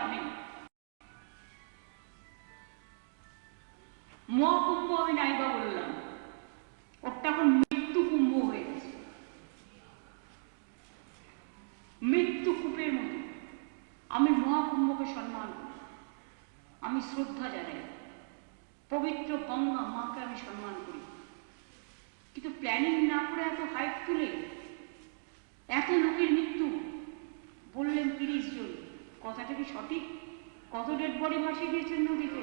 লাভ নেই। মহাকুম্ভ আমি নাইবা বললাম, ওটা এখন মৃত্যু কুম্ভ হয়ে গেছে, মৃত্যু কূপের মতো। আমি মহাকুম্ভকে সম্মান করি, আমি শ্রদ্ধা জানাই, পবিত্র গঙ্গা মাকে আমি সম্মান করি, কিন্তু প্ল্যানিং না করে এত হাইট তুলে এত লোকের মৃত্যু বললেন 30 জন, কথাটা কি সঠিক? কত ডেড বডি ভাসিয়ে দিয়েছেন নদীতে?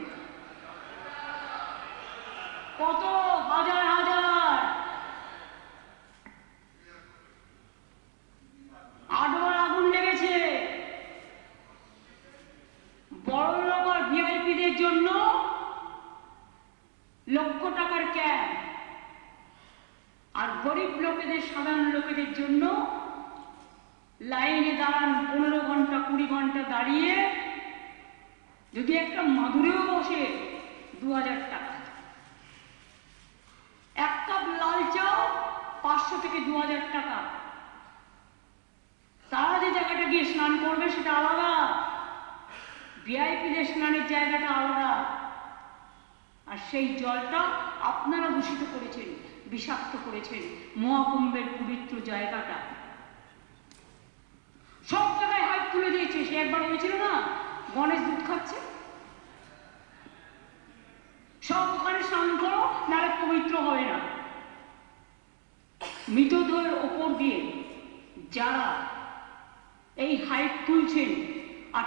কত হাজার হাজার আডোয়ার আগুন লেগেছে। বড় লোক আর ভিআইপিদের জন্য লক্ষ টাকার ক্যাম্প, আর গরিব লোকেদের, সাধারণ লোকেদের জন্য লাইনে দাঁড়ান 15 ঘন্টা 20 ঘন্টা দাঁড়িয়ে, যদি একটা মাদুরেও বসে 2000 টাকা, এক কাপ লাল চাও 500 থেকে 2000 টাকা। তারা যে জায়গাটা গিয়ে স্নান করবে সেটা আলাদা, ভিআইপিদের স্নানের জায়গাটা আলাদা। আর সেই জলটা আপনারা দূষিত করেছেন, বিষাক্ত করেছেন মহাকুম্ভের পবিত্র জায়গাটা। সব জায়গায় হাত তুলে দিয়েছে। সে একবার হয়েছিল না, গণেশ দুধ খাচ্ছে, সব ওখানে স্নান করো নাহলে পবিত্র হবে না। মৃতদেহের ওপর দিয়ে যারা এই হাইট তুলছেন আর